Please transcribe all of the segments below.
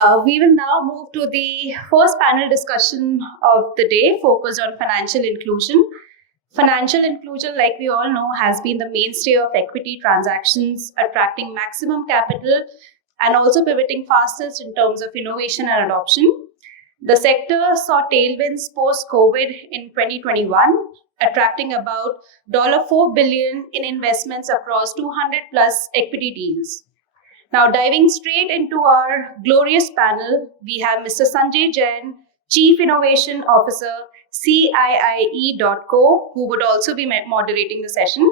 We will now move to the first panel discussion of the day, focused on financial inclusion. Financial inclusion, like we all know, has been the mainstay of equity transactions, attracting maximum capital and also pivoting fastest in terms of innovation and adoption. The sector saw tailwinds post-COVID in 2021, attracting about $4 billion in investments across 200 plus equity deals. Now, diving straight into our glorious panel, we have Mr. Sanjay Jain, Chief Innovation Officer, CIIE.co, who would also be moderating the session.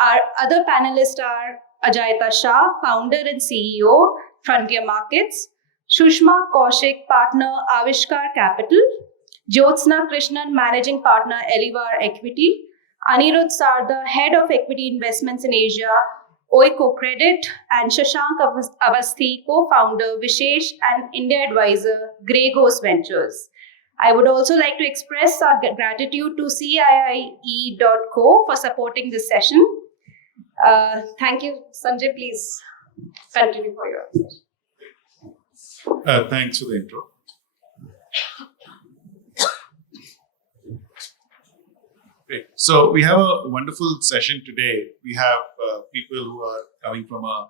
Our other panelists are Ajaita Shah, founder and CEO, Frontier Markets, Sushma Kaushik, partner, Aavishkaar Capital, Jyotsna Krishnan, managing partner, Elevar Equity, Anirudh Sarda, head of equity investments in Asia, Oikocredit, and Shashaank Awasthi, co-founder, Vishesh, and India advisor, Grey Ghost Ventures. I would also like to express our gratitude to CIIE.co for supporting this session. Thank you. Sanjay, please continue for your session. Thanks for the intro. Great. So we have a wonderful session today. We have people who are coming from a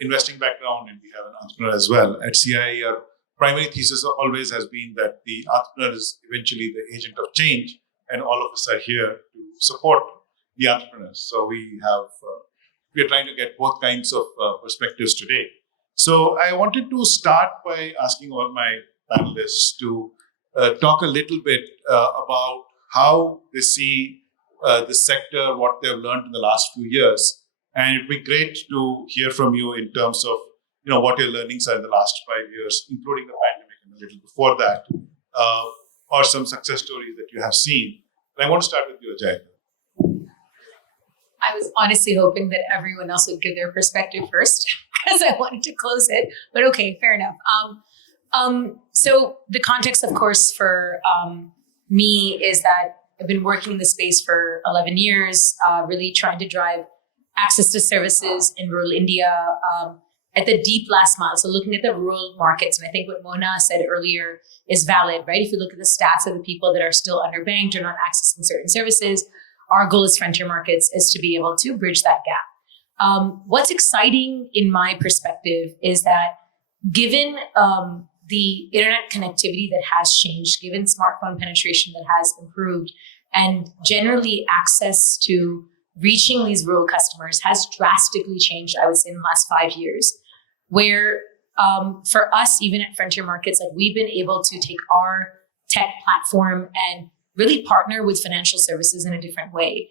investing background, and we have an entrepreneur as well. At CIE, our primary thesis always has been that the entrepreneur is eventually the agent of change, and all of us are here to support the entrepreneurs. So we are trying to get both kinds of perspectives today. So I wanted to start by asking all my panelists to talk a little bit about how they see this sector, what they've learned in the last few years. And it'd be great to hear from you in terms of what your learnings are in the last 5 years, including the pandemic and a little before that, or some success stories that you have seen. And I want to start with you, Ajaita. I was honestly hoping that everyone else would give their perspective first because I wanted to close it. But okay, fair enough. So the context, of course, for me is that I've been working in the space for 11 years, really trying to drive access to services in rural India at the deep last mile. So looking at the rural markets, and I think what Mona said earlier is valid, right? If you look at the stats of the people that are still underbanked or not accessing certain services, our goal as Frontier Markets is to be able to bridge that gap. What's exciting in my perspective is that given the internet connectivity that has changed, given smartphone penetration that has improved, and generally access to reaching these rural customers has drastically changed, I would say, in the last 5 years, where for us, even at Frontier Markets, like we've been able to take our tech platform and really partner with financial services in a different way.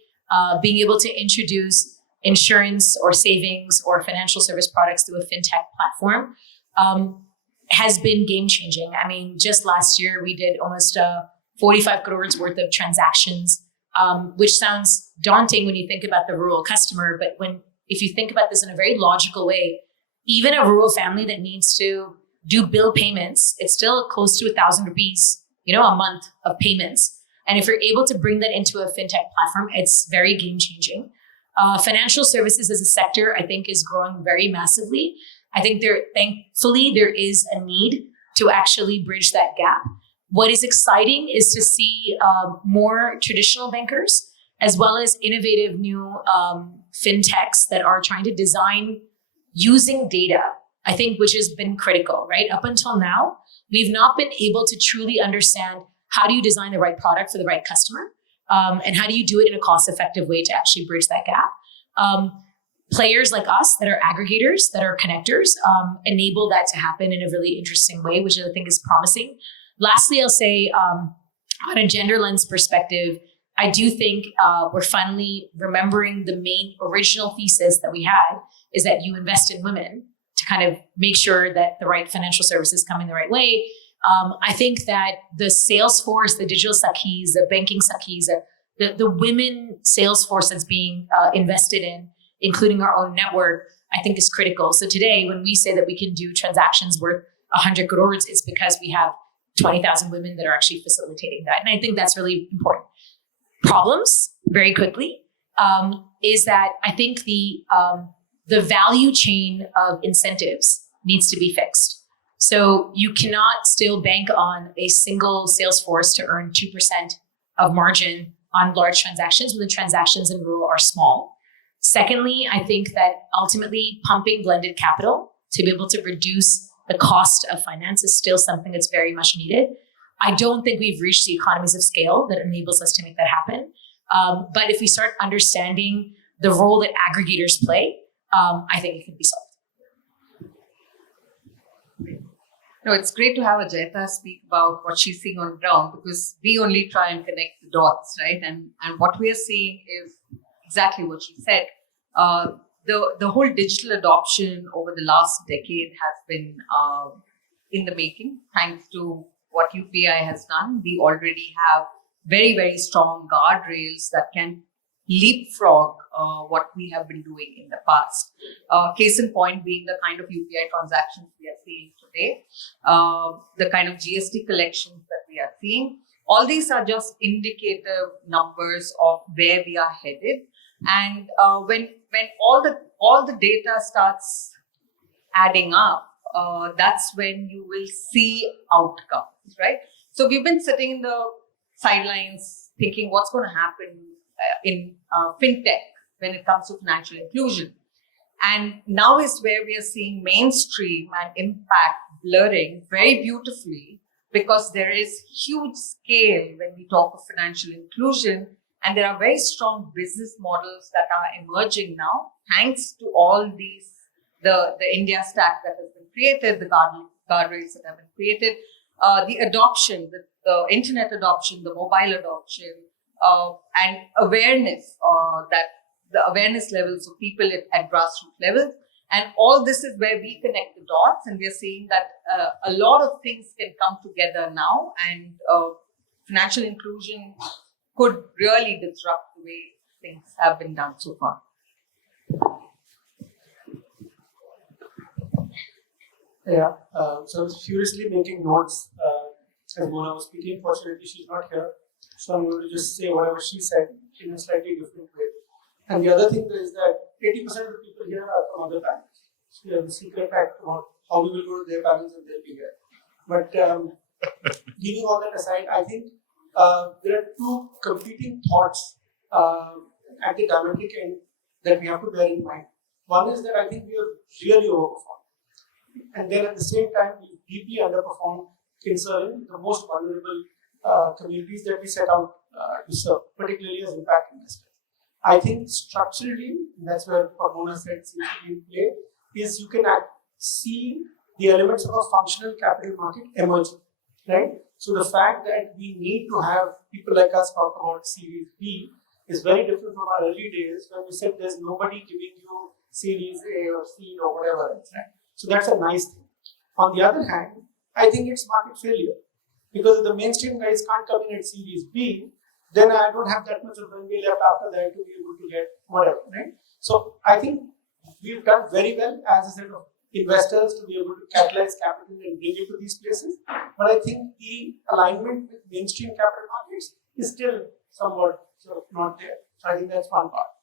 Being able to introduce insurance or savings or financial service products through a fintech platform has been game changing. I mean, just last year, we did almost 45 crores worth of transactions, which sounds daunting when you think about the rural customer. But if you think about this in a very logical way, even a rural family that needs to do bill payments, it's still close to 1,000 rupees, a month of payments. And if you're able to bring that into a fintech platform, it's very game changing. Financial services as a sector, I think, is growing very massively. I think thankfully, there is a need to actually bridge that gap. What is exciting is to see more traditional bankers, as well as innovative new fintechs that are trying to design using data, I think, which has been critical, right? Up until now, we've not been able to truly understand how do you design the right product for the right customer, and how do you do it in a cost-effective way to actually bridge that gap. Players like us that are aggregators, that are connectors, enable that to happen in a really interesting way, which I think is promising. Lastly, I'll say on a gender lens perspective, I do think we're finally remembering the main original thesis that we had is that you invest in women to kind of make sure that the right financial services come in the right way. I think that the sales force, the digital Sakhis, the banking Sakhis, the women sales force that's being invested in, including our own network, I think is critical. So today, when we say that we can do transactions worth 100 crores, it's because we have 20,000 women that are actually facilitating that. And I think that's really important. Problems, very quickly, is that I think the value chain of incentives needs to be fixed. So you cannot still bank on a single sales force to earn 2% of margin on large transactions when the transactions in rural are small. Secondly, I think that ultimately pumping blended capital to be able to reduce the cost of finance is still something that's very much needed. I don't think we've reached the economies of scale that enables us to make that happen. But if we start understanding the role that aggregators play, I think it can be solved. No, it's great to have Ajaita speak about what she's seeing on ground, because we only try and connect the dots, right? And what we are seeing is exactly what she said. The whole digital adoption over the last decade has been in the making, thanks to what UPI has done. We already have very, very strong guardrails that can leapfrog what we have been doing in the past. Case in point being the kind of UPI transactions we are seeing today, the kind of GST collections that we are seeing. All these are just indicative numbers of where we are headed. And when all the data starts adding up, that's when you will see outcomes, right? So we've been sitting in the sidelines thinking what's going to happen in fintech when it comes to financial inclusion. And now is where we are seeing mainstream and impact blurring very beautifully, because there is huge scale when we talk of financial inclusion, and there are very strong business models that are emerging now, thanks to all these, the India stack that has been created, the guardrails that have been created, the adoption, the internet adoption, the mobile adoption, and awareness, that the awareness levels of people at grassroots levels. And all this is where we connect the dots, and we are seeing that a lot of things can come together now, and financial inclusion could really disrupt the way things have been done so far. Yeah, so I was furiously making notes as Mona was speaking. Fortunately, she's not here, so I'm going to just say whatever she said in a slightly different way. And the other thing is that 80% of the people here are from other panels. So we have the secret fact about how we will go to their panels and they'll be here. But leaving all that aside, I think there are two competing thoughts at the diametric end that we have to bear in mind. One is that I think we have really overperformed. And then at the same time, we deeply underperformed in serving the most vulnerable communities that we set out to serve, particularly as impact investors. I think structurally, that's where what Mona said seems to be in play, is you can see the elements of a functional capital market emerging, right? So the fact that we need to have people like us talk about Series B is very different from our early days when we said there's nobody giving you Series A or C or whatever else, right? So that's a nice thing. On the other hand, I think it's market failure, because if the mainstream guys can't come in at Series B, then I don't have that much of runway left after that to be able to get whatever, right? So I think we've done very well as a set of investors to be able to catalyze capital and bring it to these places. But I think the alignment with mainstream capital markets is still somewhat sort of not there. So I think that's one part.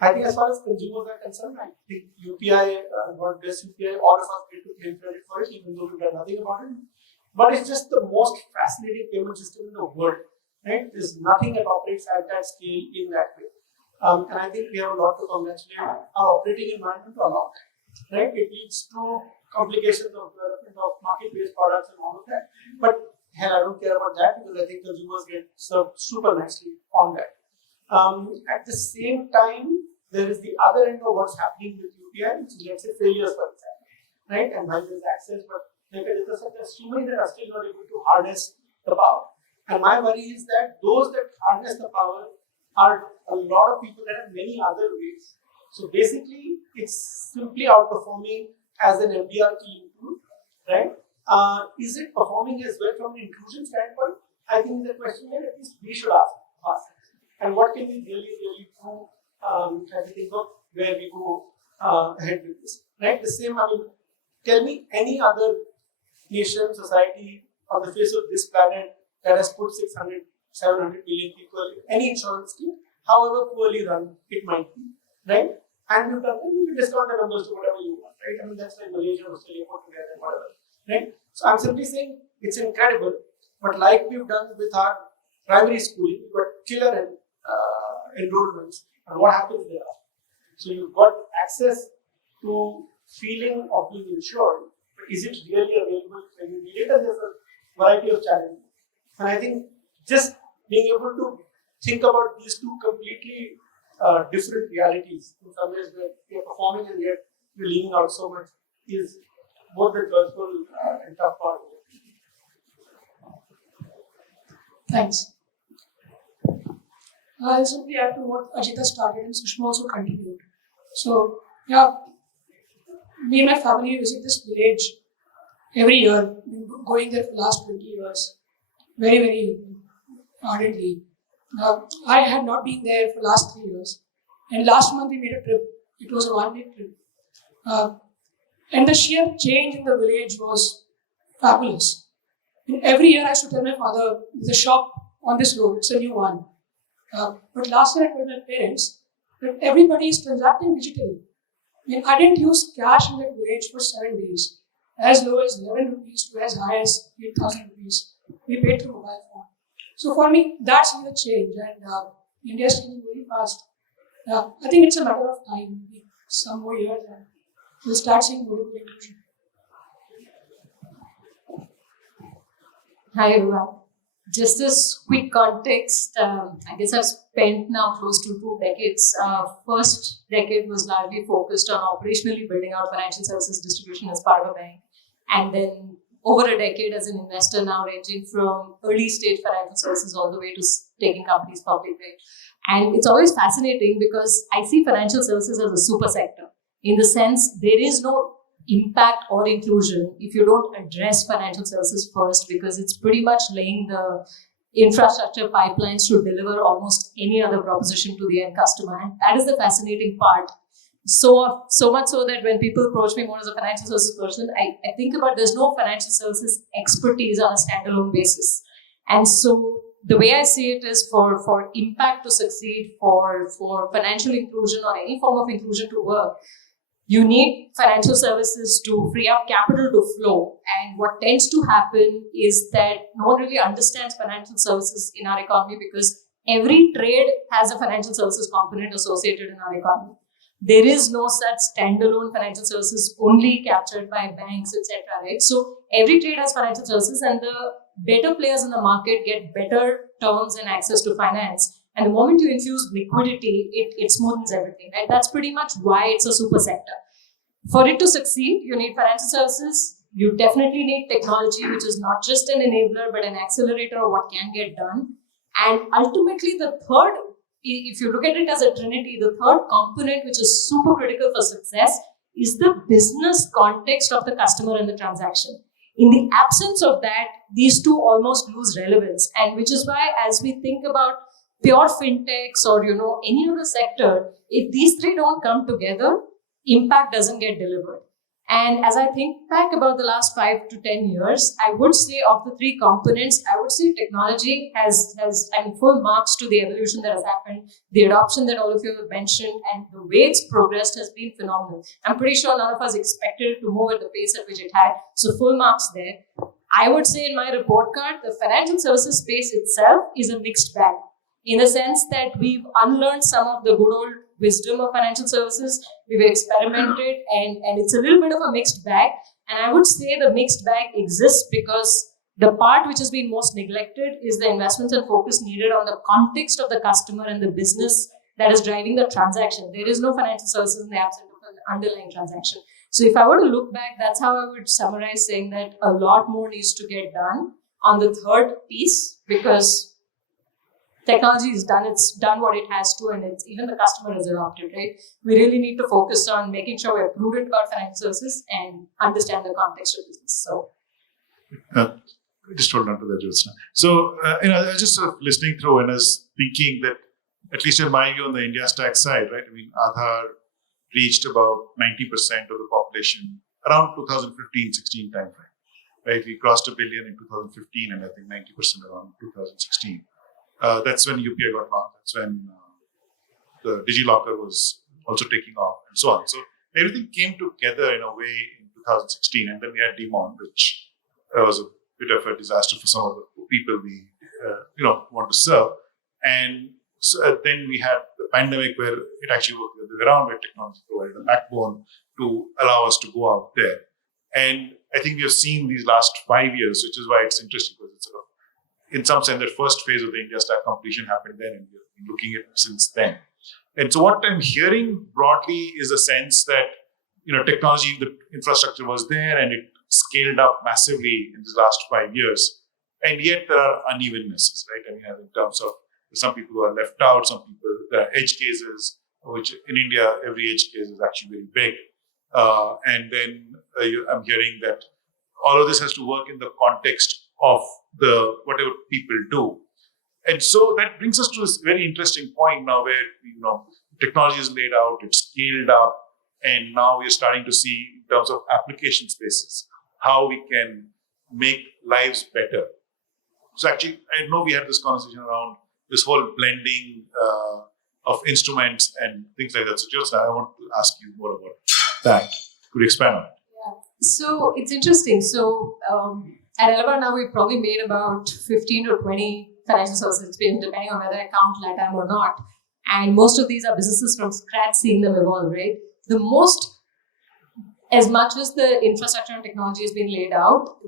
I think as far as consumers are concerned, I think UPI, God bless UPI, all of us get to claim credit for it, even though we've done nothing about it. But it's just the most fascinating payment system in the world, right? There's nothing that operates at that scale in that way. And I think we have a lot to congratulate our operating environment a lot, right? It leads to complications of development of market-based products and all of that. But hell, I don't care about that, because I think consumers get served super nicely on that. At the same time, there is the other end of what's happening with UPI, which is, let's say, failures, for example, right? And while there's access, but like Ajaita said, there's too many that are still not able to harness the power. And my worry is that those that harness the power are a lot of people that have many other ways. So basically, it's simply outperforming as an MDR key input, right? Is it performing as well from an inclusion standpoint? I think the question here, at least we should ask ourselves. And what can we really do as we think of where we go ahead with this, right? The same, I mean, tell me any other nation, society on the face of this planet that has put 600, 700 million people in any insurance scheme, however poorly run it might be, right? And you can discount the numbers to whatever you want, right? I mean, that's like Malaysia, Australia, put together, whatever. right? So I'm simply saying it's incredible, but like we've done with our primary schooling, we've got killer enrollments, and what happens there? So you've got access to feeling of being insured, but is it really available when you need it? And there's a variety of challenges. And I think just being able to think about these two completely different realities in some ways where you're performing and yet you're leaning out so much is both the joyful and tough part of it. Thanks. I'll simply add to what Ajaita started and Sushma also continued. So, yeah, me and my family visit this village every year. Been going there for the last 20 years, very, very ardently. I had not been there for the last 3 years, and last month we made a trip. It was a one-week trip. And the sheer change in the village was fabulous. And every year I used to tell my father, there's a shop on this road, it's a new one. But last year I told my parents that everybody is transacting digitally. I mean, I didn't use cash in that village for 7 days. As low as 11 rupees to as high as 8,000 rupees. We paid through mobile phone. So for me, that's the change, and India is changing very fast. I think it's a matter of time, maybe some more years, and we'll start seeing more inclusion. Hi everyone. Just this quick context, I guess I've spent now close to 2 decades. First decade was largely focused on operationally building out financial services distribution as part of a bank. And then over a decade as an investor now, ranging from early stage financial services all the way to taking companies public. And it's always fascinating because I see financial services as a super sector, in the sense there is no impact or inclusion if you don't address financial services first, because it's pretty much laying the infrastructure pipelines to deliver almost any other proposition to the end customer. And that is the fascinating part. So much so that when people approach me more as a financial services person, I think about there's no financial services expertise on a standalone basis. And so the way I see it is for impact to succeed, for financial inclusion or any form of inclusion to work, you need financial services to free up capital to flow. And what tends to happen is that no one really understands financial services in our economy, because every trade has a financial services component associated in our economy. There is no such standalone financial services only captured by banks, etc. Right? So every trade has financial services, and the better players in the market get better terms and access to finance. And the moment you infuse liquidity, it smoothens everything, right? That's pretty much why it's a super sector. For it to succeed, you need financial services. You definitely need technology, which is not just an enabler, but an accelerator of what can get done. And ultimately, the third, if you look at it as a trinity, the third component, which is super critical for success, is the business context of the customer and the transaction. In the absence of that, these two almost lose relevance. And which is why, as we think about pure fintechs or any other sector, if these three don't come together, impact doesn't get delivered. And as I think back about the last 5 to 10 years, I would say of the three components, I would say technology has full marks to the evolution that has happened, the adoption that all of you have mentioned, and the way it's progressed has been phenomenal. I'm pretty sure none of us expected it to move at the pace at which it had. So full marks there. I would say in my report card, the financial services space itself is a mixed bag, in the sense that we've unlearned some of the good old wisdom of financial services. We've experimented, and it's a little bit of a mixed bag. And I would say the mixed bag exists because the part which has been most neglected is the investments and focus needed on the context of the customer and the business that is driving the transaction. There is no financial services in the absence of an underlying transaction. So if I were to look back, that's how I would summarize, saying that a lot more needs to get done on the third piece, because technology is done, it's done what it has to, and it's even the customer has adopted, right? We really need to focus on making sure we're prudent about financial services and understand the context of business. So, just hold on to that, Jyotsna. So, I was just listening through and I was thinking that, at least in my view on the India stack side, right? I mean, Aadhaar reached about 90% of the population around 2015-16 timeframe, right? We crossed 1 billion in 2015, and I think 90% around 2016. That's when UPI got launched. That's when the DigiLocker was also taking off, and so on. So everything came together in a way into 2016, and then we had Demon, which was a bit of a disaster for some of the people we want to serve. And so, then we had the pandemic, where it actually worked the other way around, where technology provided a backbone to allow us to go out there. And I think we have seen these last 5 years, which is why it's interesting, because it's sort of, in some sense, that first phase of the India Stack completion happened then, and we've been looking at it since then. And so what I'm hearing broadly is a sense that, technology, the infrastructure was there and it scaled up massively in these last 5 years. And yet there are unevennesses, right? I mean, in terms of some people who are left out, some people, there are edge cases, which in India, every edge case is actually very big. And then I'm hearing that all of this has to work in the context of the whatever people do. And so that brings us to this very interesting point now where, technology is laid out, it's scaled up, and now we're starting to see in terms of application spaces, how we can make lives better. So actually, I know we had this conversation around this whole blending of instruments and things like that. So Jyotsna, I want to ask you more about that. Could you expand on it? Yeah. So it's interesting. So at Elevar now, we've probably made about 15 to 20 financial services experience, depending on whether I count LATAM or not. And most of these are businesses from scratch, seeing them evolve, right? As much as the infrastructure and technology has been laid out,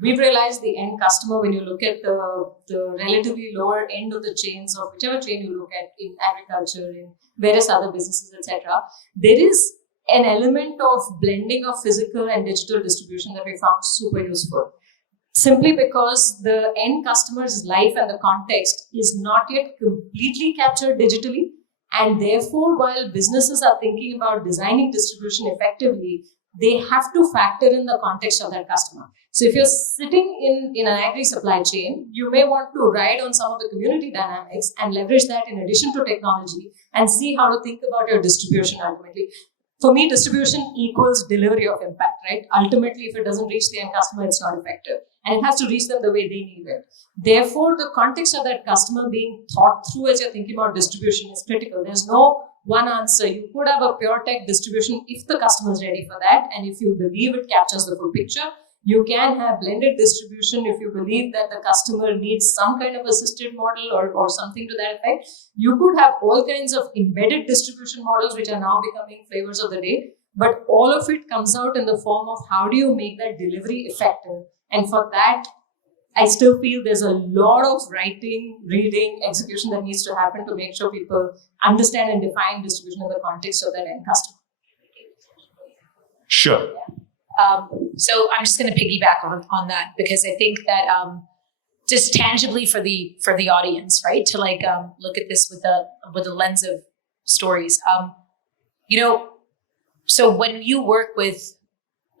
we've realized the end customer, when you look at the relatively lower end of the chains, or whichever chain you look at in agriculture, in various other businesses, etc., there is an element of blending of physical and digital distribution that we found super useful. Simply because the end customer's life and the context is not yet completely captured digitally. And therefore, while businesses are thinking about designing distribution effectively, they have to factor in the context of that customer. So if you're sitting in an agri supply chain, you may want to ride on some of the community dynamics and leverage that in addition to technology and see how to think about your distribution ultimately. For me, distribution equals delivery of impact, right? Ultimately, if it doesn't reach the end customer, it's not effective. And it has to reach them the way they need it. Therefore, the context of that customer being thought through as you're thinking about distribution is critical. There's no one answer. You could have a pure tech distribution if the customer is ready for that. And if you believe it captures the full picture. You can have blended distribution if you believe that the customer needs some kind of assisted model or something to that effect. You could have all kinds of embedded distribution models, which are now becoming flavors of the day. But all of it comes out in the form of how do you make that delivery effective? And for that, I still feel there's a lot of writing, reading, execution that needs to happen to make sure people understand and define distribution in the context of their end customer. Sure. So I'm just going to piggyback on that, because I think that just tangibly for the audience, right, to look at this with the lens of stories. So when you work with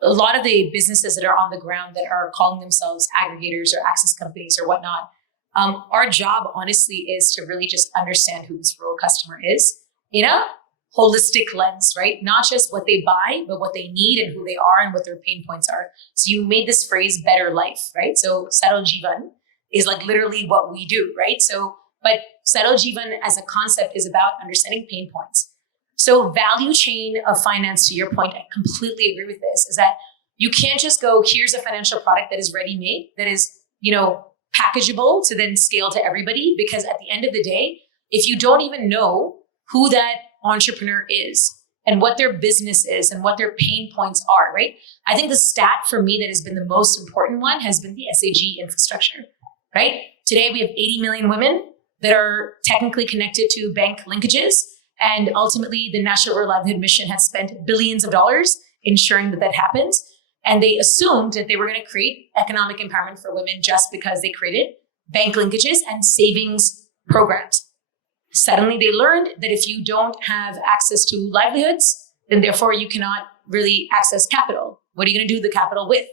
a lot of the businesses that are on the ground that are calling themselves aggregators or access companies or whatnot, our job honestly is to really just understand who this rural customer is in a holistic lens, right? Not just what they buy, but what they need and who they are and what their pain points are. So you made this phrase better life, right? So Saral Jeevan is literally what we do, right? But Saral Jeevan as a concept is about understanding pain points. So value chain of finance, to your point, I completely agree with this, is that you can't just go, here's a financial product that is ready-made, that is, packageable to then scale to everybody. Because at the end of the day, if you don't even know who that entrepreneur is and what their business is and what their pain points are, right? I think the stat for me that has been the most important one has been the SAG infrastructure, right? Today we have 80 million women that are technically connected to bank linkages. And ultimately the National Rural Livelihood Mission has spent billions of dollars ensuring that happens. And they assumed that they were going to create economic empowerment for women just because they created bank linkages and savings programs. Suddenly they learned that if you don't have access to livelihoods, then therefore you cannot really access capital. What are you going to do the capital with?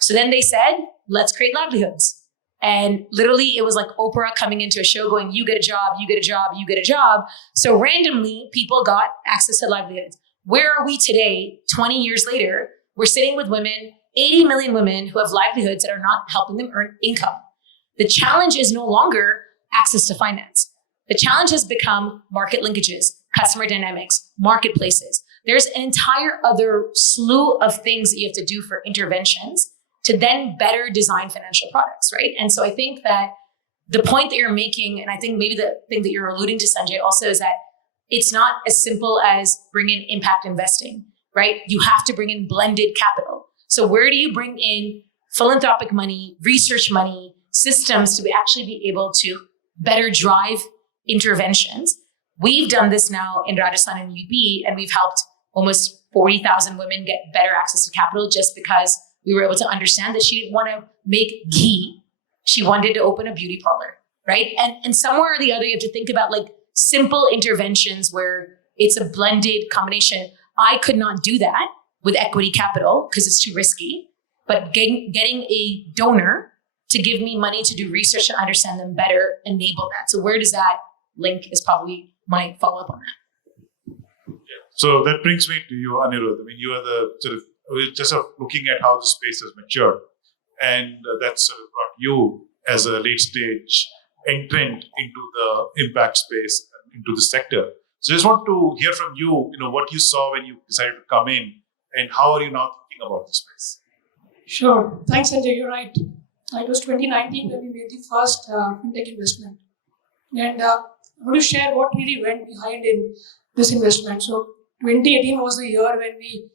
So then they said, let's create livelihoods. And literally it was like Oprah coming into a show going, you get a job, you get a job, you get a job. So randomly people got access to livelihoods. Where are we today, 20 years later? We're sitting with women, 80 million women who have livelihoods that are not helping them earn income. The challenge is no longer access to finance. The challenge has become market linkages, customer dynamics, marketplaces. There's an entire other slew of things that you have to do for interventions to then better design financial products, right? And so I think that the point that you're making, and I think maybe the thing that you're alluding to, Sanjay, also is that it's not as simple as bring in impact investing, right? You have to bring in blended capital. So where do you bring in philanthropic money, research money, systems to actually be able to better drive interventions? We've done this now in Rajasthan and UP, and we've helped almost 40,000 women get better access to capital just because we were able to understand that she didn't want to make ghee. She wanted to open a beauty parlor, right? And somewhere or the other, you have to think about like simple interventions where it's a blended combination. I could not do that with equity capital because it's too risky, but getting a donor to give me money to do research and understand them better enable that. So where does that link is probably my follow-up on that. So that brings me to you, Anirudh. I mean, you are the we're just looking at how the space has matured, and that's sort of brought you as a late-stage entrant into the impact space, into the sector. So I just want to hear from you, what you saw when you decided to come in, and how are you now thinking about the space? Sure. Thanks, Sanjay. You're right. It was 2019 when we made the first fintech investment. And I want to share what really went behind in this investment. So 2018 was the year when we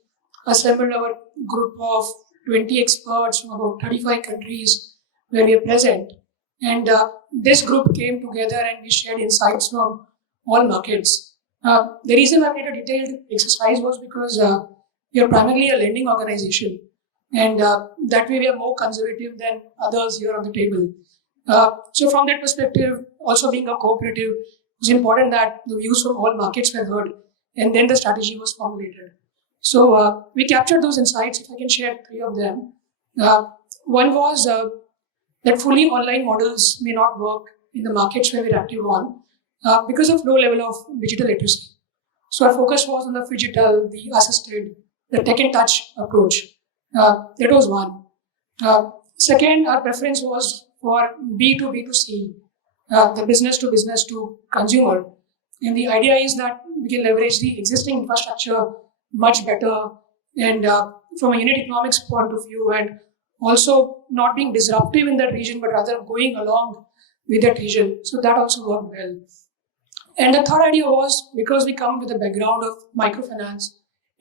assembled our group of 20 experts from about 35 countries where we are present. And this group came together and we shared insights from all markets. The reason I made a detailed exercise was because we are primarily a lending organization. And that way we are more conservative than others here on the table. So from that perspective, also being a cooperative, it was important that the views from all markets were heard and then the strategy was formulated. So we captured those insights. If I can share 3 of them. One was that fully online models may not work in the markets where we're active on because of low level of digital literacy. So our focus was on the phygital, the assisted, the tech and touch approach. That was one. Second, our preference was for B to B2C, the business to business to consumer. And the idea is that we can leverage the existing infrastructure much better and from a unit economics point of view, and also not being disruptive in that region, but rather going along with that region. So that also worked well. And the third idea was because we come with a background of microfinance,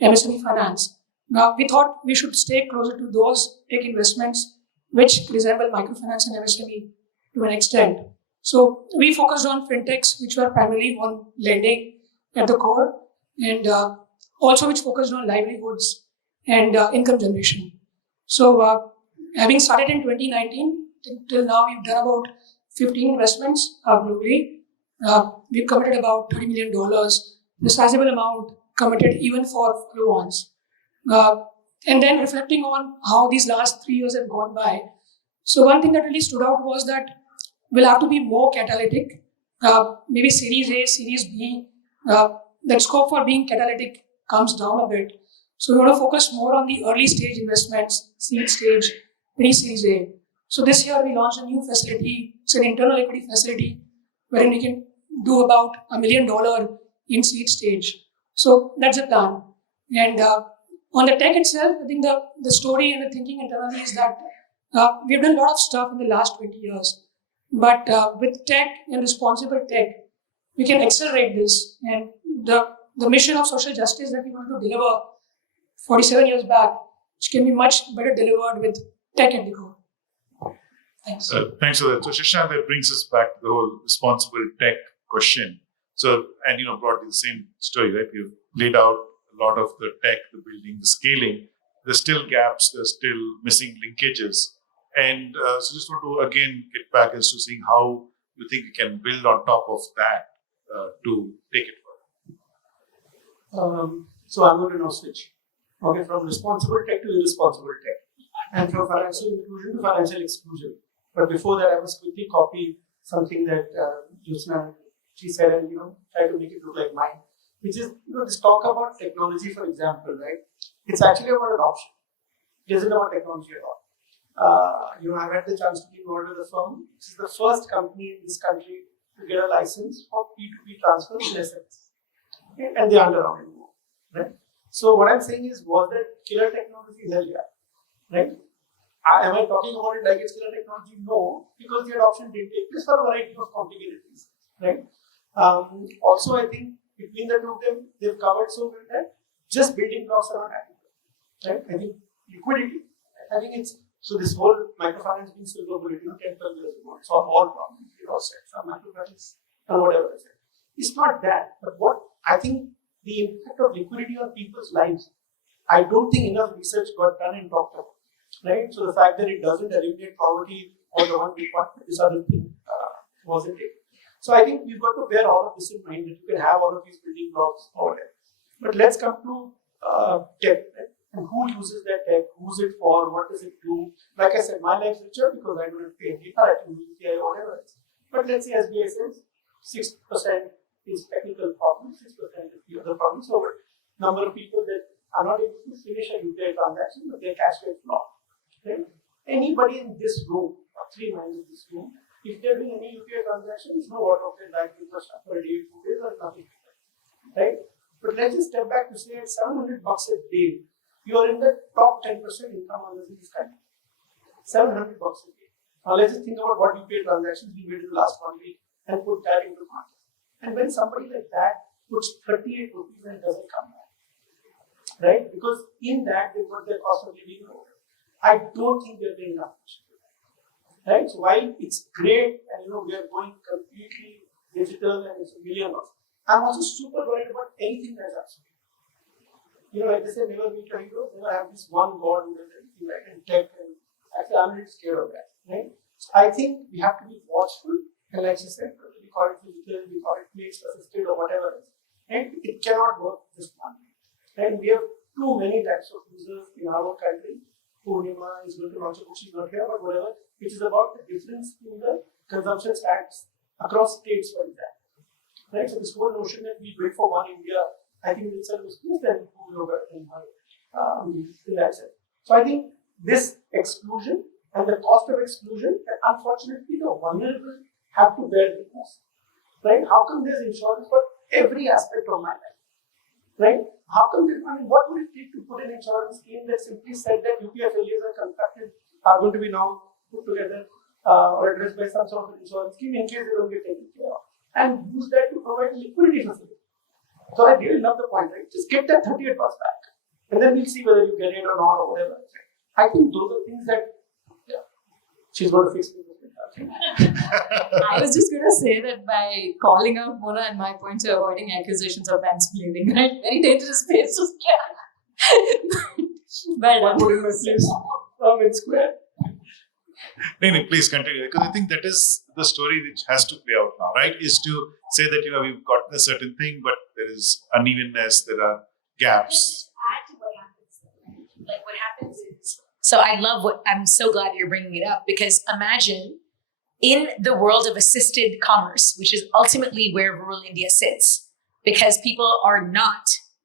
MSME finance. Now we thought we should stay closer to those tech investments which resemble microfinance and MSME to an extent. So we focused on fintechs which were primarily on lending at the core, and also which focused on livelihoods and income generation. So having started in 2019, till now we've done about 15 investments globally. We've committed about $30 million, a sizable amount committed even for follow-ons. And then reflecting on how these last 3 years have gone by. So one thing that really stood out was that we'll have to be more catalytic, maybe Series A, Series B. That scope for being catalytic comes down a bit. So we want to focus more on the early stage investments, seed stage, pre-Series A. So this year we launched a new facility. It's an internal equity facility wherein we can do about $1 million in seed stage. So that's the plan. And on the tech itself, I think the story and the thinking internally is that we've done a lot of stuff in the last 20 years. But with tech and responsible tech, we can accelerate this. And the mission of social justice that we want to deliver 47 years back, which can be much better delivered with tech at the core. Thanks. Thanks for that. So Shashaank, that brings us back to the whole responsible tech question. So, and broadly the same story, right? You've laid out a lot of the tech, the building, the scaling. There's still gaps, there's still missing linkages. And so just want to again get back as to seeing how you think you can build on top of that to take it further. So I'm going to now switch. Okay, from responsible tech to irresponsible tech, and from financial inclusion to financial exclusion. But before that, I must quickly copy something that Jyotsna, she said, and try to make it look like mine, which is this talk about technology, for example, right? It's actually about adoption. It isn't about technology at all. I've had the chance to be involved with the firm. This is the first company in this country to get a license for P2P transfer in assets. Okay? And they aren't around anymore. Right? So what I'm saying is, was that killer technology? Hell yeah, right? Am I talking about it like it's killer technology? No, because the adoption didn't take place for a variety of complicated reasons, right? Also, I think between the two of them, they've covered so well that just building blocks are not adequate, right? I think liquidity, I think it's, so this whole microfinance being silver bullet, 10, 12 years ago, it's all problems, some microfinance and whatever it is. It's not that, but what I think the impact of liquidity on people's lives, I don't think enough research got done and talked about, right? So the fact that it doesn't eliminate poverty or the one big part, this other thing wasn't it. So I think we've got to bear all of this in mind, that you can have all of these building blocks or whatever. But let's come to tech, right? And who uses that tech, who's it for, what does it do? Like I said, my life's richer because I don't have to pay any I can do UPI or whatever else. But let's say SBI says 6% is technical problem, 6% is the other problem. So number of people that are not able to finish a UPI transaction, but their cash rate low. Right? Anybody in this room, or 3 minds in this room, if they're doing any UPI transactions, no what of their bank infrastructure for a day, 2 days, or nothing. Right? But let's just step back to say at $700 a day, you are in the top 10% income earners in this country. $700 a day. Now let's just think about what UPI transactions we made in the last 1 week and put that into context. And when somebody like that puts 38 rupees and doesn't come back, right? Because in that they put their cost of living over. I don't think they're paying enough attention to that. Right? So while it's great and we are going completely digital and it's a million of, I'm also super worried about anything that's absolute. Like they say, never meet a hero, never have this one God who does everything right, and tech, and actually I'm a little scared of that, right? So I think we have to be watchful, and like you said, we call it digital, we call it place assisted or whatever else, and it cannot work just one way. And we have too many types of users in our country. Purnima is going to launch a book, she's not here, but whatever, which is about the difference in the consumption stats across states, for example. Right? So this whole notion that we wait for one India, I think itself is less than in that sense. So I think this exclusion and the cost of exclusion, and unfortunately the vulnerable have to bear the cost. Right? How come there's insurance for every aspect of my life? Right? How come what would it take to put an insurance scheme that simply said that UPI failures are going to be now put together or addressed by some sort of insurance scheme in case they don't get taken care of, and use that to provide liquidity facility. So I really love the point, right? Just get that 38 bucks back, and then we'll see whether you get it or not or whatever. I think those are things that she's going to fix. I was just going to say that by calling out Mona and my points, you're avoiding accusations of mansplaining, right? Very dangerous space to stand. Well What put in my place? In square. No, please continue, because I think that is the story which has to play out now, right? Is to say that we've gotten a certain thing, but there is unevenness, there are gaps. Add to what happens. Like what happens is, so I'm so glad you're bringing it up, because imagine in the world of assisted commerce, which is ultimately where rural India sits, because people are not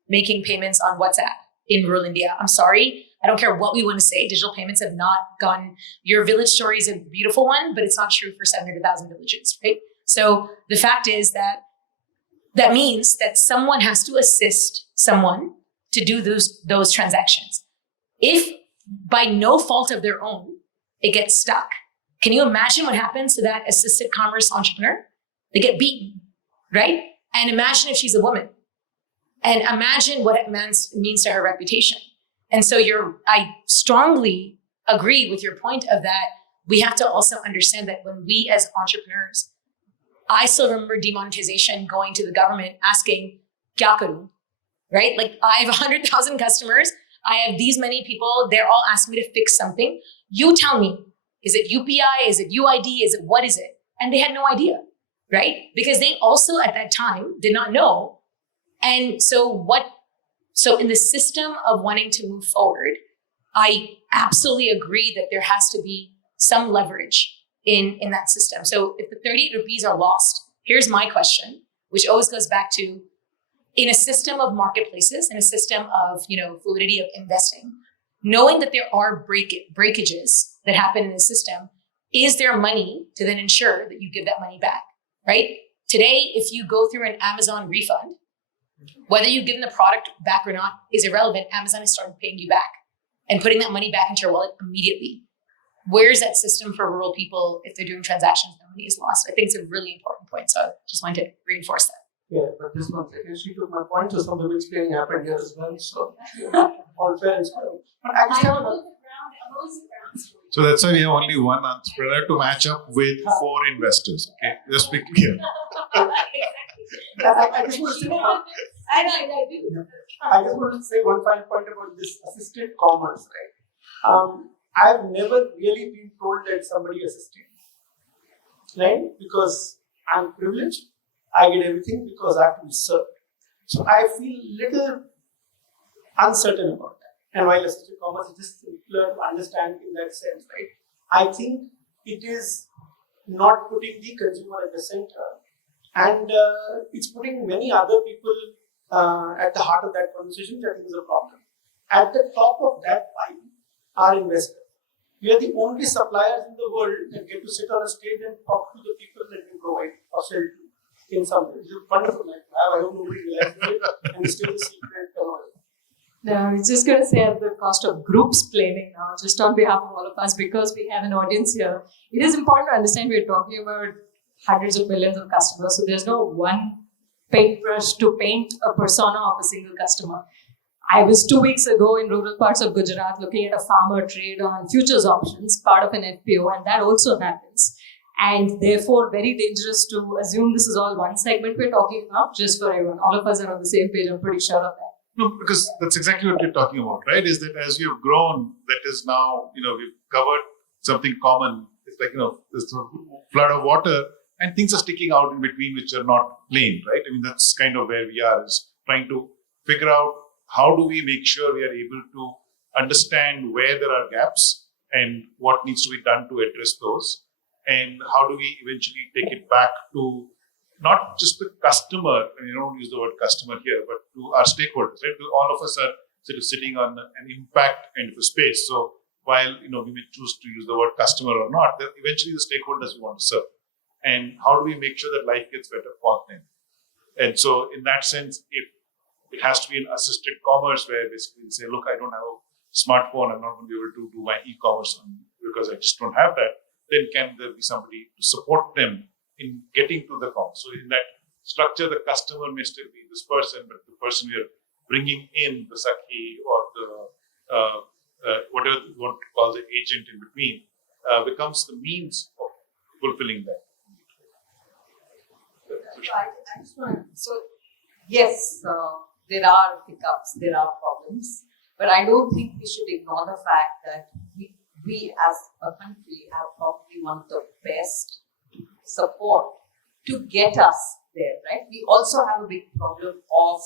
making payments on WhatsApp in rural India. I'm sorry. I don't care what we want to say. Digital payments have not gone. Your village story is a beautiful one, but it's not true for 700,000 villages, right? So the fact is that means that someone has to assist someone to do those transactions. If by no fault of their own, it gets stuck, can you imagine what happens to that assisted commerce entrepreneur? They get beaten, right? And imagine if she's a woman. And imagine what it means to her reputation. And so I strongly agree with your point of that. We have to also understand that when we as entrepreneurs, I still remember demonetization, going to the government asking, kya karu? Right? Like I have 100,000 customers. I have these many people. They're all asking me to fix something. You tell me, is it UPI? Is it UID? What is it? And they had no idea, right? Because they also at that time did not know. And so in the system of wanting to move forward, I absolutely agree that there has to be some leverage in that system. So if the 38 rupees are lost, here's my question, which always goes back to, in a system of marketplaces, in a system of fluidity of investing, knowing that there are breakages that happen in the system, is there money to then ensure that you give that money back, right? Today, if you go through an Amazon refund, Whether you give them the product back or not is irrelevant. Amazon has started paying you back and putting that money back into your wallet immediately. Where's that system for rural people if they're doing transactions and the money is lost? I think it's a really important point. So I just wanted to reinforce that. Yeah, but just one second. She took my point, so some women's playing happened here as well. So, all fair and square. But I just have a. So that's why we have only one entrepreneur to match up with 4 investors. Okay, just be clear. I just want to say. I just want to say one final point about this assisted commerce, right? I've never really been told that somebody assisted, right? Because I'm privileged, I get everything because I have to be served. So I feel little uncertain about that. And while assisted commerce is just simpler to understand in that sense, right? I think it is not putting the consumer at the center, and it's putting many other people at the heart of that conversation, which I think is a problem. At the top of that pile are investors. We are the only suppliers in the world that get to sit on a stage and talk to the people that we provide or sell to in some way. It's a wonderful life. I hope nobody realizes it, and it's still a secret. No, I was just going to say at the cost of groups-plaining now, just on behalf of all of us, because we have an audience here, it is important to understand we're talking about hundreds of millions of customers. So there's no one paintbrush to paint a persona of a single customer. I was 2 weeks ago in rural parts of Gujarat looking at a farmer trade on futures options, part of an FPO, and that also happens. And therefore, very dangerous to assume this is all one segment we're talking about, just for everyone. All of us are on the same page, I'm pretty sure of that. No, because that's exactly what you're talking about, right? Is that as you've grown, that is now, we've covered something common. It's like, there's a flood of water and things are sticking out in between which are not plain, right? I mean, that's kind of where we are, is trying to figure out how do we make sure we are able to understand where there are gaps and what needs to be done to address those, and how do we eventually take it back to not just the customer, and you don't use the word customer here, but to our stakeholders, right? Because all of us are sort of sitting on an impact kind of a space. So while, we may choose to use the word customer or not, they're eventually the stakeholders we want to serve. And how do we make sure that life gets better for them? And so in that sense, if it has to be an assisted commerce where basically you say, look, I don't have a smartphone, I'm not going to be able to do my e-commerce because I just don't have that, then can there be somebody to support them in getting to the commerce? So in that structure, the customer may still be this person, but the person we are bringing in, the Sakhi or the whatever you want to call the agent in between, becomes the means of fulfilling that. So yes, there are hiccups, there are problems, but I don't think we should ignore the fact that we as a country have probably one of the best support to get us there, right? We also have a big problem of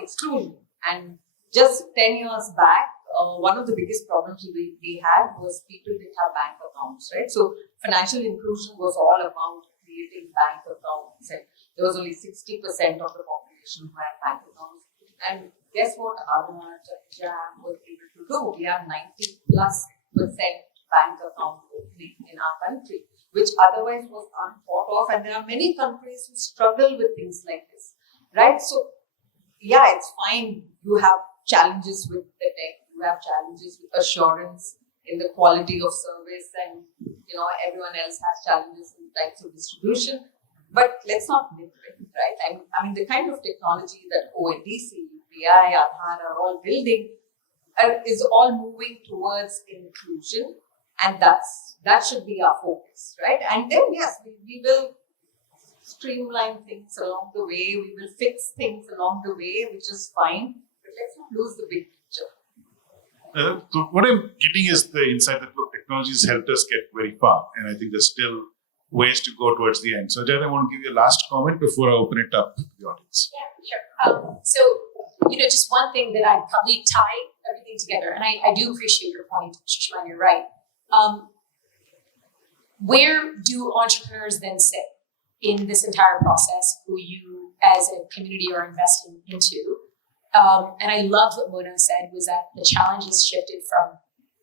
exclusion. And just 10 years back, one of the biggest problems we had was people didn't have bank accounts, right? So financial inclusion was all about creating bank accounts, and there was only 60% of the population who had bank accounts. And guess what Aavishkaar Jain was able to do? We have 90+% bank account opening in our country, which otherwise was unthought of. And there are many countries who struggle with things like this, right? So, yeah, it's fine. You have challenges with the tech. You have challenges with assurance in the quality of service, and everyone else has challenges in types of distribution. But let's not nitpick, right? I mean, the kind of technology that ONDC, UPI, Aadhaar are all building is all moving towards inclusion, and that should be our focus, right? And then yes, we will streamline things along the way. We will fix things along the way, which is fine. But let's not lose the big picture. So what I'm getting is the insight that look, technology has helped us get very far, and I think there's still ways to go towards the end. So Jain, I want to give you a last comment before I open it up to the audience. Yeah, sure. So, just one thing that I'd probably tie everything together, and I do appreciate your point, Sushma, you're right. Where do entrepreneurs then sit in this entire process who you as a community are investing into? And I love what Mona said, was that the challenge has shifted from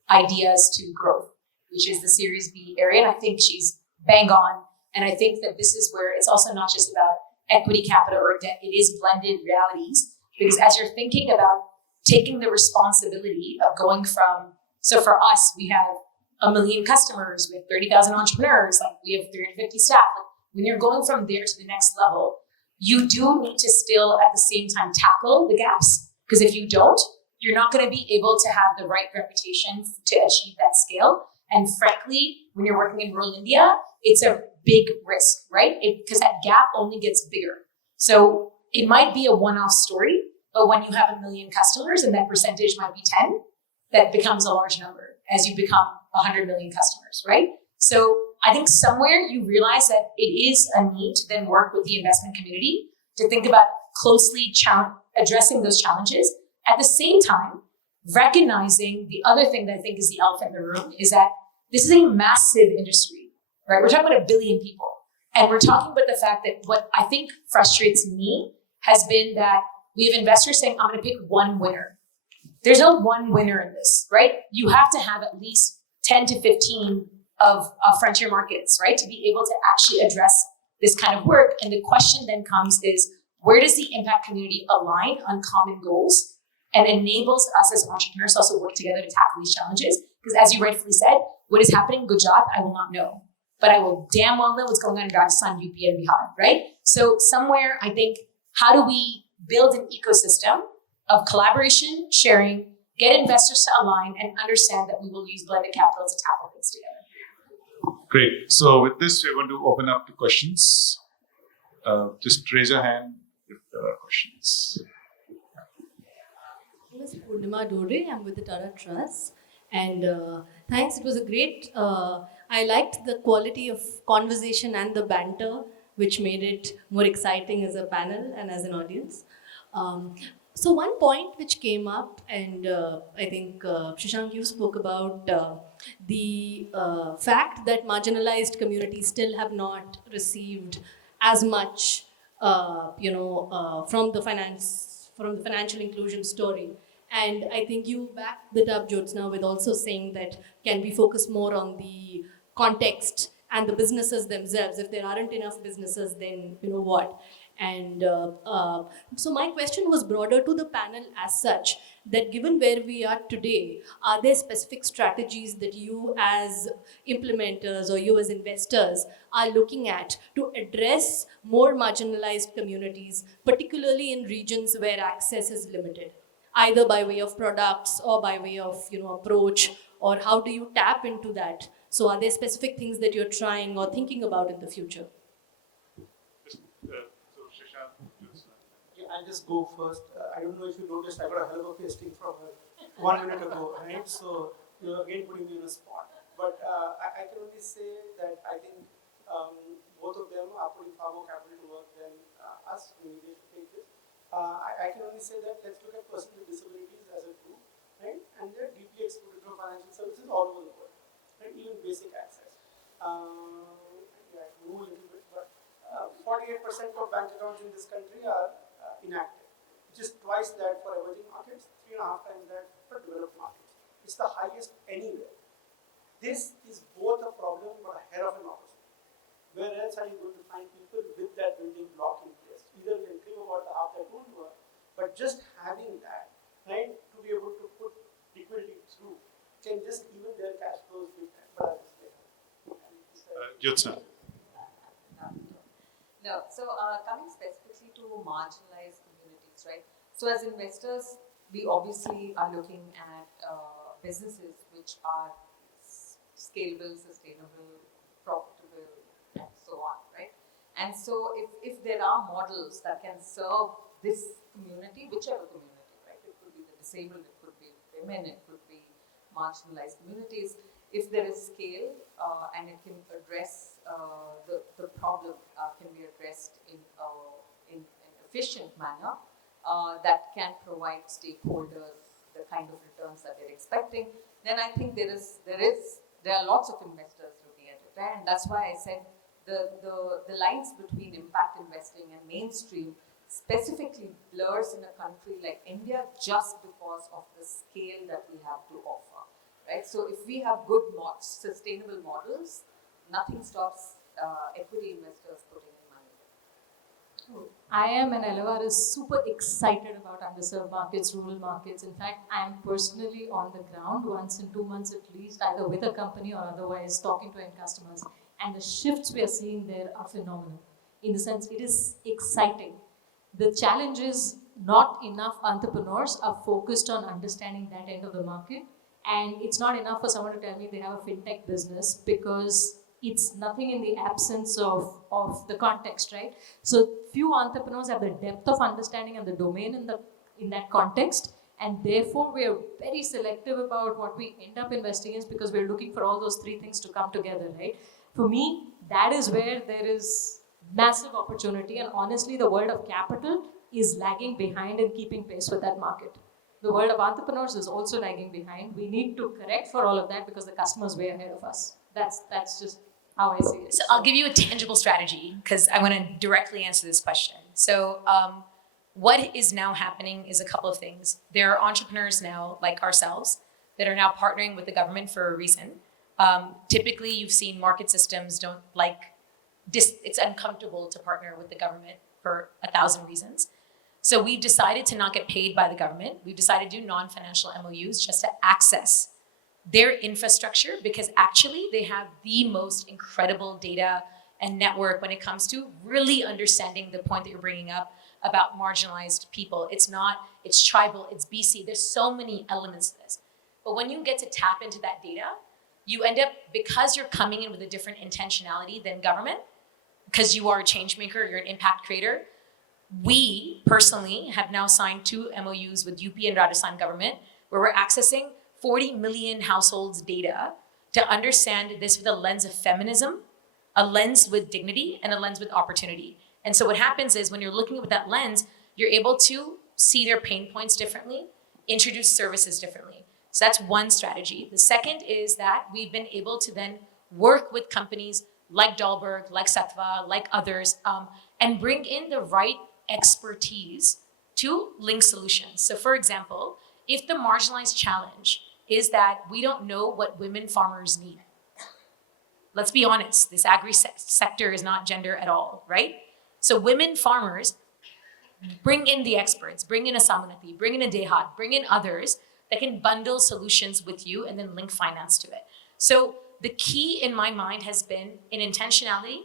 ideas to growth, which is the Series B area. And I think she's bang on. And I think that this is where it's also not just about equity capital or debt. It is blended realities, because as you're thinking about taking the responsibility of going from, so for us, we have 1 million customers, we have 30,000 entrepreneurs, like we have 350 staff. Like when you're going from there to the next level, you do need to still at the same time tackle the gaps, because if you don't, you're not going to be able to have the right reputation to achieve that scale. And frankly, when you're working in rural India, it's a big risk, right? Because that gap only gets bigger. So it might be a one-off story, but when you have 1 million customers and that percentage might be 10, that becomes a large number as you become 100 million customers, right? So I think somewhere you realize that it is a need to then work with the investment community to think about closely addressing those challenges. At the same time, recognizing the other thing that I think is the elephant in the room is that this is a massive industry, right? We're talking about 1 billion people. And we're talking about the fact that what I think frustrates me has been that we have investors saying, I'm going to pick one winner. There's no one winner in this, right? You have to have at least 10 to 15 of frontier markets, right? To be able to actually address this kind of work. And the question then comes is, where does the impact community align on common goals and enables us as entrepreneurs to also work together to tackle these challenges? Because as you rightfully said, what is happening in Gujarat, I will not know. But I will damn well know what's going on in Rajasthan, UP, and Bihar, right? So somewhere, I think, how do we build an ecosystem of collaboration, sharing, get investors to align, and understand that we will use blended capital to tackle things together? Great. So with this, we're going to open up to questions. Just raise your hand if there are questions. My name is Purnima Dore. I'm with the Tara Trust. And thanks. It was a great, I liked the quality of conversation and the banter, which made it more exciting as a panel and as an audience. So one point which came up, and I think Shashaank, you spoke about the fact that marginalized communities still have not received as much, from the financial inclusion story. And I think you backed that up, Jyotsna, with also saying that can we focus more on the context and the businesses themselves? If there aren't enough businesses, then you know what? And so my question was broader to the panel as such, that given where we are today, are there specific strategies that you as implementers or you as investors are looking at to address more marginalized communities, particularly in regions where access is limited, either by way of products or by way of approach, or how do you tap into that? So are there specific things that you're trying or thinking about in the future? Yeah, I'll just go first. I don't know if you noticed, I got a hell of a pasting from her 1 minute ago, right? So you're again putting me on a spot. But I can only say that I think both of them are putting far more capital to work than us. We need to take this. I can only say that let's look at persons with disabilities as a group, right? And they're deeply excluded from financial services all over the world, right? Even basic access. Yeah, move a little bit, but 48% of bank accounts in this country are inactive, which is twice that for emerging markets, 3.5 times that for developed markets. It's the highest anywhere. This is both a problem but a hell of an opportunity. Where else are you going to find people with that building block in place? Either we can claim about the half that won't work, but just having that, right, to be able to put liquidity through, can just even their cash flows with them. But Jyotsna. No, so coming specifically to marginalized communities, right? So as investors, we obviously are looking at businesses which are scalable, sustainable, profitable, and so on, right? And so if there are models that can serve this community, whichever community, right? It could be the disabled, it could be women, it could be marginalized communities. If there is scale and it can address the problem, can be addressed in an efficient manner that can provide stakeholders the kind of returns that they're expecting, then I think there are lots of investors looking at it, right? And that's why I said the lines between impact investing and mainstream specifically blurs in a country like India just because of the scale that we have to offer. Right? So if we have good sustainable models, nothing stops equity investors putting in money. I am, and Elevar is super excited about underserved markets, rural markets. In fact, I am personally on the ground once in 2 months at least, either with a company or otherwise talking to end customers. And the shifts we are seeing there are phenomenal. In the sense, it is exciting. The challenge is not enough entrepreneurs are focused on understanding that end of the market. And it's not enough for someone to tell me they have a fintech business because it's nothing in the absence of the context, right? So few entrepreneurs have the depth of understanding and the domain in that context, and therefore we are very selective about what we end up investing in because we're looking for all those three things to come together, right? For me, that is where there is massive opportunity, and honestly, the world of capital is lagging behind in keeping pace with that market. The world of entrepreneurs is also lagging behind. We need to correct for all of that because the customer is way ahead of us. That's just how I see it. So I'll give you a tangible strategy because I want to directly answer this question. So what is now happening is a couple of things. There are entrepreneurs now, like ourselves, that are now partnering with the government for a reason. Typically, you've seen market systems don't like, it's uncomfortable to partner with the government for 1,000 reasons. So we've decided to not get paid by the government. We've decided to do non-financial MOUs just to access their infrastructure because actually they have the most incredible data and network when it comes to really understanding the point that you're bringing up about marginalized people. It's tribal, it's BC. There's so many elements to this. But when you get to tap into that data, you end up, because you're coming in with a different intentionality than government, because you are a change maker, you're an impact creator. We personally have now signed 2 MOUs with UP and Rajasthan government where we're accessing 40 million households' data to understand this with a lens of feminism, a lens with dignity, and a lens with opportunity. And so what happens is when you're looking with that lens, you're able to see their pain points differently, introduce services differently. So that's one strategy. The second is that we've been able to then work with companies like Dahlberg, like Sattva, like others, and bring in the right expertise to link solutions. So for example, if the marginalized challenge is that we don't know what women farmers need. Let's be honest, this agri-sector is not gender at all, right? So women farmers, bring in the experts, bring in a Samanati, bring in a Dehat, bring in others that can bundle solutions with you and then link finance to it. So the key in my mind has been in intentionality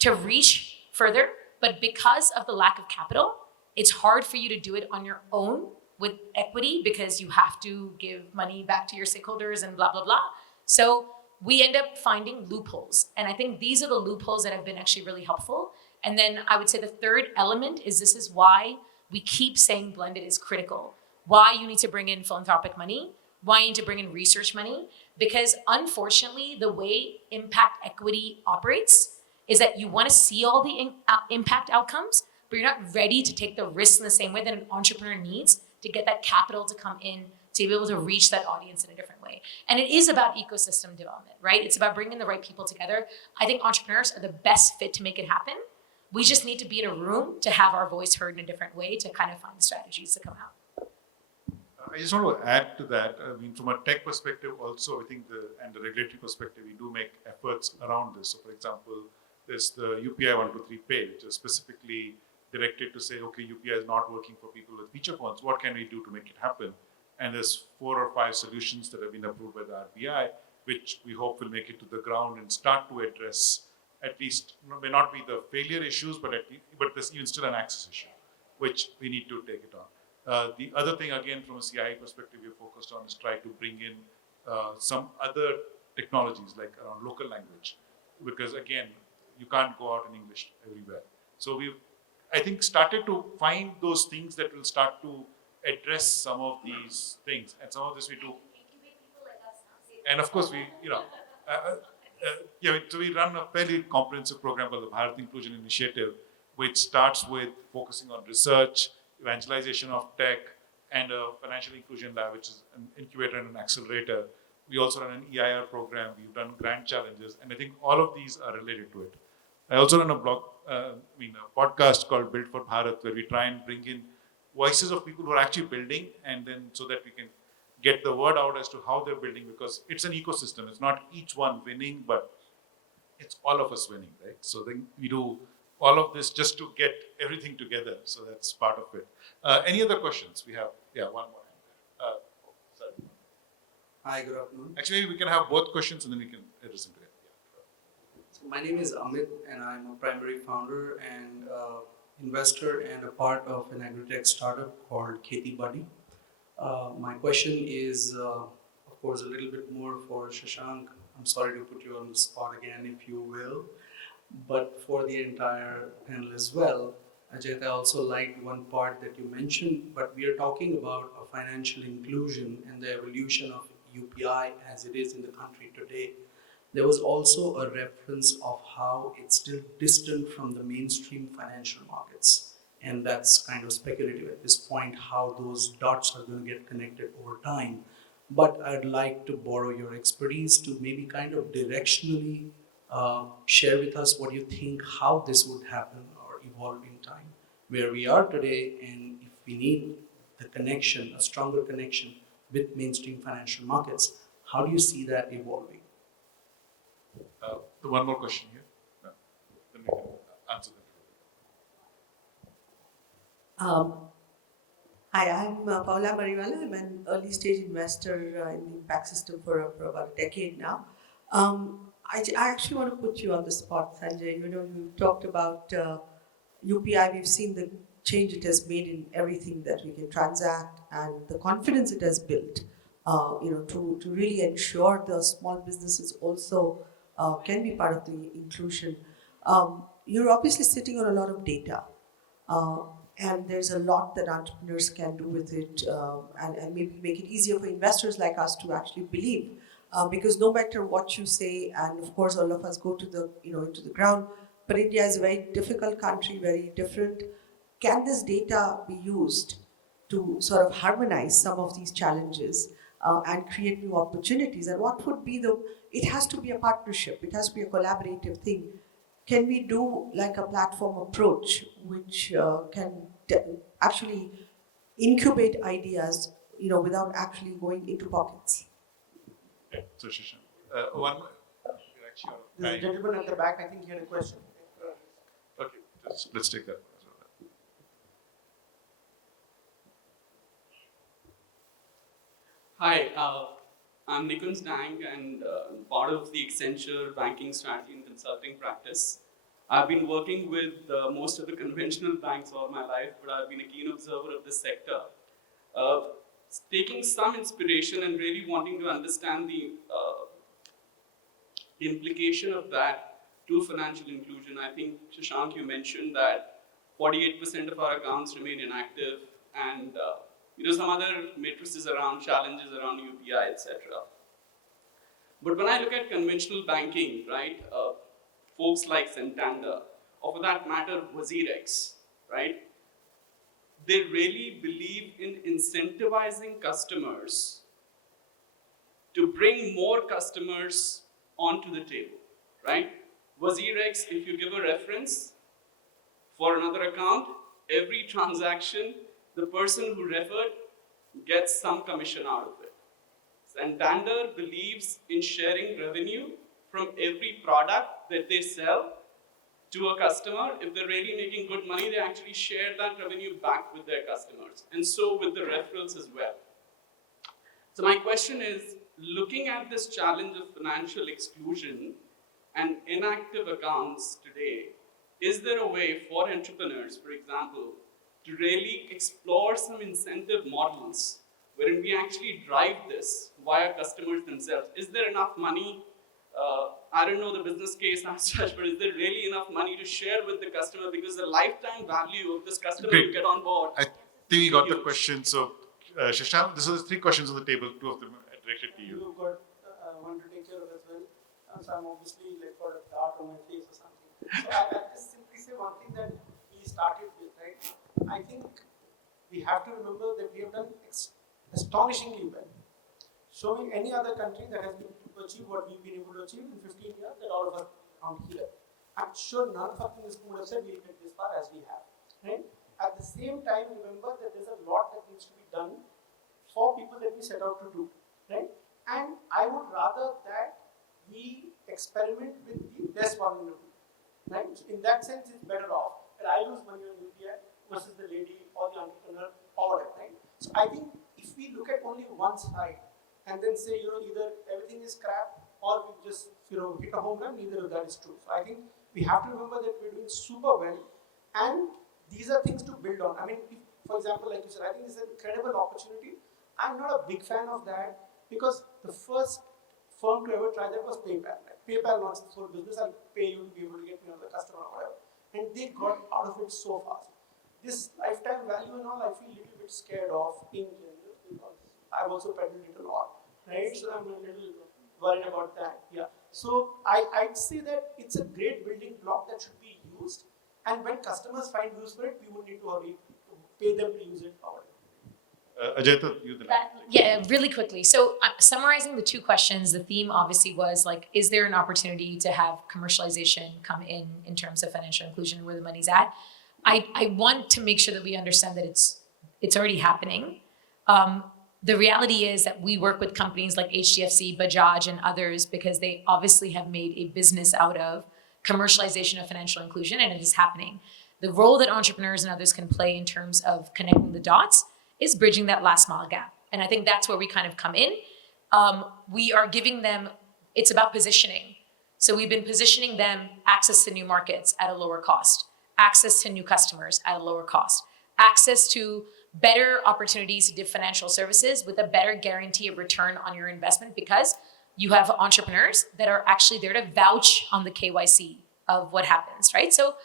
to reach further, but because of the lack of capital, it's hard for you to do it on your own with equity because you have to give money back to your stakeholders and blah, blah, blah. So we end up finding loopholes. And I think these are the loopholes that have been actually really helpful. And then I would say the third element is this is why we keep saying blended is critical. Why you need to bring in philanthropic money, why you need to bring in research money, because unfortunately, the way impact equity operates is that you want to see all the impact outcomes, but you're not ready to take the risks in the same way that an entrepreneur needs to get that capital to come in, to be able to reach that audience in a different way. And it is about ecosystem development, right? It's about bringing the right people together. I think entrepreneurs are the best fit to make it happen. We just need to be in a room to have our voice heard in a different way to kind of find the strategies to come out. I just want to add to that. I mean, from a tech perspective also, I think and the regulatory perspective, we do make efforts around this. So for example, there's the UPI 123 Pay, which is specifically directed to say, okay, UPI is not working for people with feature phones. What can we do to make it happen? And there's 4 or 5 solutions that have been approved by the RBI, which we hope will make it to the ground and start to address at least, may not be the failure issues, but there's even still an access issue, which we need to take it on. The other thing, again, from a CII perspective, we're focused on is try to bring in some other technologies like around local language, because again, you can't go out in English everywhere. So we've, I think, started to find those things that will start to address some of these things, and some of this we do. And of course, so we run a fairly comprehensive program called the Bharat Inclusion Initiative, which starts with focusing on research, evangelization of tech, and a financial inclusion lab, which is an incubator and an accelerator. We also run an EIR program. We've done grant challenges, and I think all of these are related to it. I also run a podcast called Build for Bharat, where we try and bring in voices of people who are actually building, and then so that we can get the word out as to how they're building, because it's an ecosystem. It's not each one winning, but it's all of us winning, right? So then we do all of this just to get everything together. So that's part of it. Any other questions? We have, one more. Sorry. Hi, good afternoon. Actually, we can have both questions and then we can address them together. So my name is Amit, and I'm a primary founder and investor and a part of an agri-tech startup called Kheti Buddy. My question is, of course, a little bit more for Shashaank. I'm sorry to put you on the spot again, if you will, but for the entire panel as well. Ajaita, I also liked one part that you mentioned, but we are talking about a financial inclusion and the evolution of UPI as it is in the country today. There was also a reference of how it's still distant from the mainstream financial markets. And that's kind of speculative at this point, how those dots are going to get connected over time. But I'd like to borrow your expertise to maybe kind of directionally share with us what you think, how this would happen or evolve in time, where we are today, and if we need the connection, a stronger connection with mainstream financial markets, how do you see that evolving? One more question here. Then we can answer that. Hi, I'm Paula Mariwala. I'm an early stage investor in the impact system for about a decade now. I actually want to put you on the spot, Sanjay. You talked about UPI. We've seen the change it has made in everything that we can transact and the confidence it has built. To really ensure the small businesses also can be part of the inclusion. You're obviously sitting on a lot of data. And there's a lot that entrepreneurs can do with it, and maybe make it easier for investors like us to actually believe. Because no matter what you say, and of course all of us go to the into the ground, but India is a very difficult country, very different. Can this data be used to sort of harmonize some of these challenges and create new opportunities? And what would be it has to be a partnership, it has to be a collaborative thing. Can we do like a platform approach which can actually incubate ideas, without actually going into pockets? Okay, so Shashaank, one. There's a gentleman at the back. I think he had a question. Okay, let's take that. Hi, I'm Nikunj Dang and part of the Accenture banking strategy and consulting practice. I've been working with most of the conventional banks all my life, but I've been a keen observer of this sector. Taking some inspiration and really wanting to understand the implication of that to financial inclusion. I think, Shashaank, you mentioned that 48% of our accounts remain inactive, and some other matrices around challenges around UPI, etc. But when I look at conventional banking, right, folks like Santander, or for that matter, WazirX, right, they really believe in incentivizing customers to bring more customers onto the table, right? WazirX, if you give a reference for another account, every transaction, the person who referred gets some commission out of it. Santander believes in sharing revenue from every product that they sell to a customer. If they're really making good money, they actually share that revenue back with their customers, and so with the referrals as well. So my question is, looking at this challenge of financial exclusion and inactive accounts today, is there a way for entrepreneurs, for example, to really explore some incentive models wherein we actually drive this via customers themselves? Is there enough money? I don't know the business case as such, but is there really enough money to share with the customer? Because the lifetime value of this customer to get on board. I think we got the question. So, Shashaank, this is 3 questions on the table. 2 of them are directed to you. You've got one to take care of as well. So I'm obviously like got a dart on my face or something. So I'll just simply say one thing that we started with, right? I think we have to remember that we have done astonishingly well. Show me any other country that has been able to achieve what we've been able to achieve in 15 years that all of us found here. I'm sure none of us in this would have said we'll get this far as we have. Right? At the same time, remember that there's a lot that needs to be done for people that we set out to do. Right? And I would rather that we experiment with the less vulnerable. right? So in that sense, it's better off that I lose money on UPI versus the lady or the entrepreneur or whatever, right? So I think if we look at only one side and then say, either everything is crap or we just, hit a home run, neither of that is true. So I think we have to remember that we're doing super well, and these are things to build on. I mean, if, for example, like you said, I think it's an incredible opportunity. I'm not a big fan of that because the first firm to ever try that was PayPal. Like PayPal launched this whole business, I'll pay you to be able to get me on the customer or whatever. And they got out of it so fast. This lifetime value and all, I feel a little bit scared of in general because I've also peddled it a lot, right? So I'm a little worried about that. Yeah. So I'd say that it's a great building block that should be used. And when customers find use for it, we would need to hurry to pay them to use it. Ajaita, you the Yeah, really quickly. So summarizing the two questions, the theme obviously was like, is there an opportunity to have commercialization come in terms of financial inclusion, where the money's at? I want to make sure that we understand that it's already happening. The reality is that we work with companies like HDFC, Bajaj, and others because they obviously have made a business out of commercialization of financial inclusion, and it is happening. The role that entrepreneurs and others can play in terms of connecting the dots is bridging that last mile gap. And I think that's where we kind of come in. We are giving them, it's about positioning. So we've been positioning them access to new markets at a lower cost, access to new customers at a lower cost, access to better opportunities to give financial services with a better guarantee of return on your investment, because you have entrepreneurs that are actually there to vouch on the KYC of what happens, right? So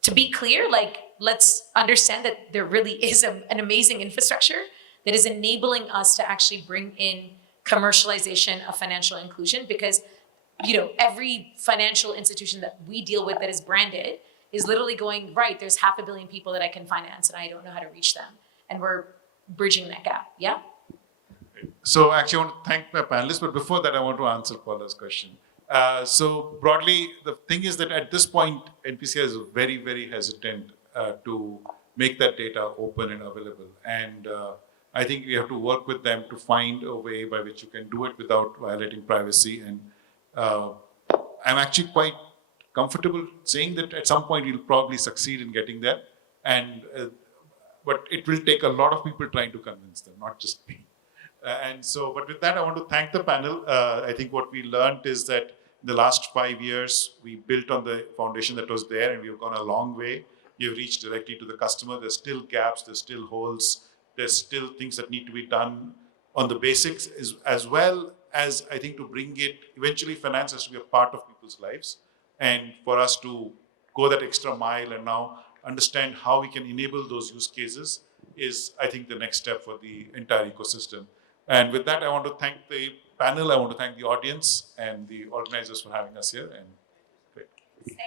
to be clear, like, let's understand that there really is an amazing infrastructure that is enabling us to actually bring in commercialization of financial inclusion, because, every financial institution that we deal with that is branded is literally going, right, there's 500 million people that I can finance and I don't know how to reach them. And we're bridging that gap, yeah? So actually, I want to thank my panelists, but before that, I want to answer Paula's question. So broadly, the thing is that at this point, NPCI is very, very hesitant to make that data open and available. And I think we have to work with them to find a way by which you can do it without violating privacy. And I'm actually quite comfortable saying that at some point we'll probably succeed in getting there. And but it will take a lot of people trying to convince them, not just me. But with that, I want to thank the panel. I think what we learned is that in the last 5 years, we built on the foundation that was there, and we've gone a long way. We've reached directly to the customer. There's still gaps, there's still holes, there's still things that need to be done on the basics, as well as, I think, to bring it, eventually finance has to be a part of people's lives. And for us to go that extra mile and now understand how we can enable those use cases is, I think, the next step for the entire ecosystem. And with that, I want to thank the panel, I want to thank the audience and the organizers for having us here, and